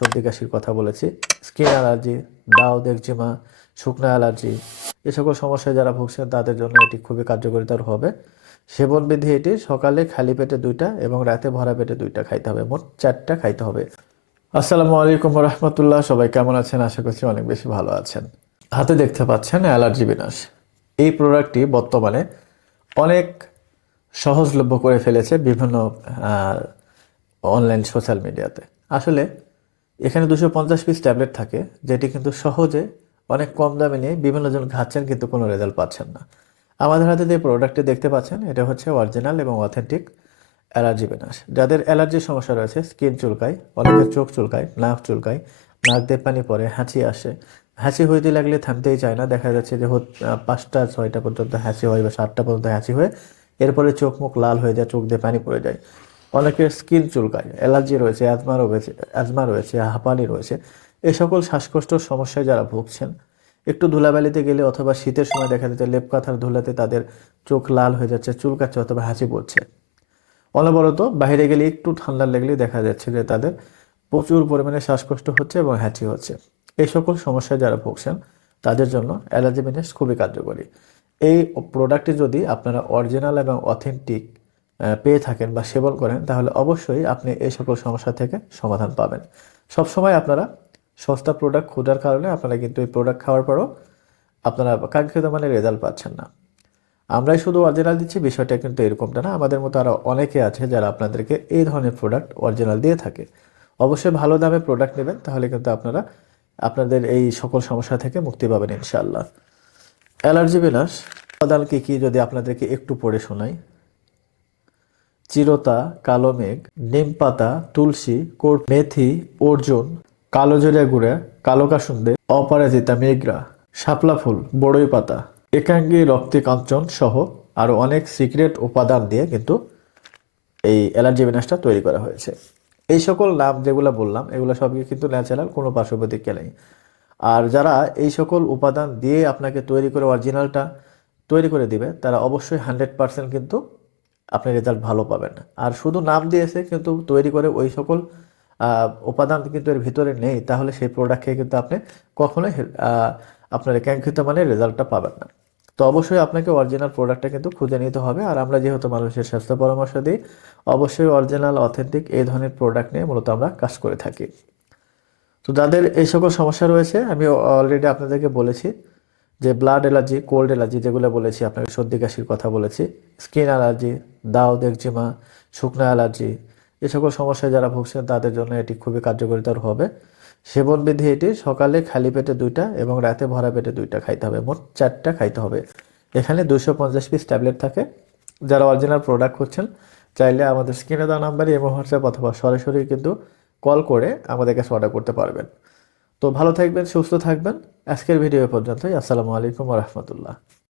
সর্দি কাশির কথা বলেছি স্কিন অ্যালার্জি দাউদ একজিমা শুকনো অ্যালার্জি এ সকল সমস্যায় যারা ভুগছেন তাদের জন্য এটি খুবই কার্যকরিতার হবে। সেবন বিধি এটি, সকালে খালি পেটে দুইটা এবং রাতে ভরা পেটে দুইটা খাইতে হবে, মোট চারটা খাইতে হবে। আসসালামু আলাইকুম রহমতুল্লাহ সবাই কেমন আছেন? আশা করছি অনেক বেশি ভালো আছেন। হাতে দেখতে পাচ্ছেন অ্যালার্জি বিনাশ। এই প্রোডাক্টটি বর্তমানে অনেক সহজলভ্য করে ফেলেছে বিভিন্ন অনলাইন সোশ্যাল মিডিয়াতে আসলে এখানে দুশো পঞ্চাশ পিস ট্যাবলেট থাকে, যেটি কিন্তু সহজে অনেক কম দামে নিয়ে বিভিন্ন জন খাচ্ছেন কিন্তু কোনো রেজাল্ট পাচ্ছেন না। আমাদের হাতে যে প্রোডাক্টটি দেখতে পাচ্ছেন, এটা হচ্ছে অরিজিনাল এবং অথেন্টিক অ্যালার্জি বিনাশ যাদের অ্যালার্জির সমস্যা রয়েছে স্কিন চুলকায়, অনেকের চোখ চুলকায়, নাক চুলকায়, নাক দিয়ে পানি পরে হাঁচি আসে। হাঁচি হইতে লাগলে থামতেই চায় না। দেখা যাচ্ছে যে পাঁচটা, ছয়টা পর্যন্ত হাঁচি হয় বা সাতটা পর্যন্ত হাঁচি হয়ে, এরপরে চোখ মুখ লাল হয়ে যায়, চোখ দিয়ে পানি পড়ে যায়। অনেকের স্কিন চুলকায়, অ্যালার্জি রয়েছে, অ্যাজমা রয়েছে অ্যাজমা রয়েছে, হাঁপানি রয়েছে। এই সকল শ্বাসকষ্টর সমস্যায় যারা ভুগছেন, একটু ধুলাবালিতে গেলে অথবা শীতের সময় দেখা যাচ্ছে লেপ কাঁথার ধুলাতে তাদের চোখ লাল হয়ে যাচ্ছে চুলকাচ্ছে অথবা হাঁচি পড়ছে অনবরত বাইরে গেলে একটু ঠান্ডা লাগলেই দেখা যাচ্ছে যে তাদের প্রচুর পরিমাণে শ্বাসকষ্ট হচ্ছে এবং হ্যাঁচি হচ্ছে। এই সকল সমস্যায় যারা ভুগছেন, তাদের জন্য অ্যালার্জি বিনেস খুবই কার্যকরী। এই প্রোডাক্টটি যদি আপনারা অরিজিনাল এবং অথেন্টিক পেয়ে থাকেন বা সেবন করেন, তাহলে অবশ্যই আপনি এই সকল সমস্যা থেকে সমাধান পাবেন। সবসময় আপনারা সস্তা প্রোডাক্ট খোঁজার কারণে আপনারা কিন্তু এই প্রোডাক্ট খাওয়ার পরও আপনারা কাঙ্ক্ষিত মানে রেজাল্ট পাচ্ছেন না। আমরাই শুধু অরিজিনাল দিচ্ছি, বিষয়টা কিন্তু এরকমটা না, আমাদের মতো আরও অনেকে আছে যারা আপনাদেরকে এই ধরনের প্রোডাক্ট অরিজিনাল দিয়ে থাকে। অবশ্যই ভালো দামে প্রোডাক্ট নেবেন, তাহলে কিন্তু আপনারা আপনাদের এই সকল সমস্যা থেকে মুক্তি পাবেন ইনশাআল্লাহ। অ্যালার্জি বিনাশ। উপাদান কি কি যদি আপনাদেরকে একটু পড়ে শোনাই? চিরতা, কালো মেঘ, নিম পাতা, তুলসী, কোট, মেথি, অর্জুন, কালো জরিয়া গুঁড়া, কালো কাসুন্দে, অপরাজিতা মেঘরা, শাপলা ফুল, বড়ই পাতা, একাঙ্গী রক্তি কাঞ্চন সহ আরও অনেক সিক্রেট উপাদান দিয়ে কিন্তু এই অ্যালার্জি বিনাশটা তৈরি করা হয়েছে। এই সকল নাম যেগুলো বললাম, এগুলো সবই কিন্তু ন্যাচারাল কোনো পার্শ্ব প্রতিক্রিয়া নেই। আর যারা এই সকল উপাদান দিয়ে আপনাকে তৈরি করে অরিজিনালটা তৈরি করে দিবে, তারা অবশ্যই হান্ড্রেড পার্সেন্ট কিন্তু আপনি রেজাল্ট ভালো পাবেন। আর শুধু নাম দিয়েছে কিন্তু তৈরি করে ওই সকল উপাদান কিন্তু এর ভিতরে নেই। তাহলে সেই প্রোডাক্ট খেয়ে কিন্তু আপনি কখনোই আপনার কাঙ্ক্ষিত মানে রেজাল্টটা পাবেন না। তো অবশ্যই আপনাকে অরিজিনাল প্রোডাক্টটা কিন্তু খুঁজে নিতে হবে। আর আমরা যেহেতু মানুষের স্বাস্থ্য পরামর্শ দিই, অবশ্যই অরিজিনাল অথেন্টিক এই ধরনের প্রোডাক্ট নিয়ে মূলত আমরা কাজ করে থাকি। তো যাদের এই সকল সমস্যা রয়েছে, আমি অলরেডি আপনাদেরকে বলেছি যে ব্লাড অ্যালার্জি কোল্ড অ্যালার্জি যেগুলো বলেছি, আপনাকে সর্দি, কাশির কথা বলেছি স্কিন অ্যালার্জি দাউদ একজিমা, শুকনো অ্যালার্জি এই সকল সমস্যায় যারা ভুগছেন, তাদের জন্য এটি খুবই কার্যকরিতার হবে। সেবন বিধি এটি, সকালে খালি পেটে দুইটা এবং রাতে ভরা পেটে দুইটা খাইতে হবে, মোট চারটা খাইতে হবে। এখানে দুশো পঞ্চাশ পিস ট্যাবলেট থাকে। যারা অরিজিনাল প্রোডাক্ট করছেন চাইলে আমাদের স্ক্রিনে দেওয়া নাম্বারে এবং হোয়াটসঅ্যাপ অথবা সরাসরি কিন্তু কল করে আমাদের কাছে অর্ডার করতে পারবেন। তো ভালো থাকবেন সুস্থ থাকবেন। আজকের ভিডিও পর্যন্তই। আসসালামু আলাইকুম রহমতুল্লাহ।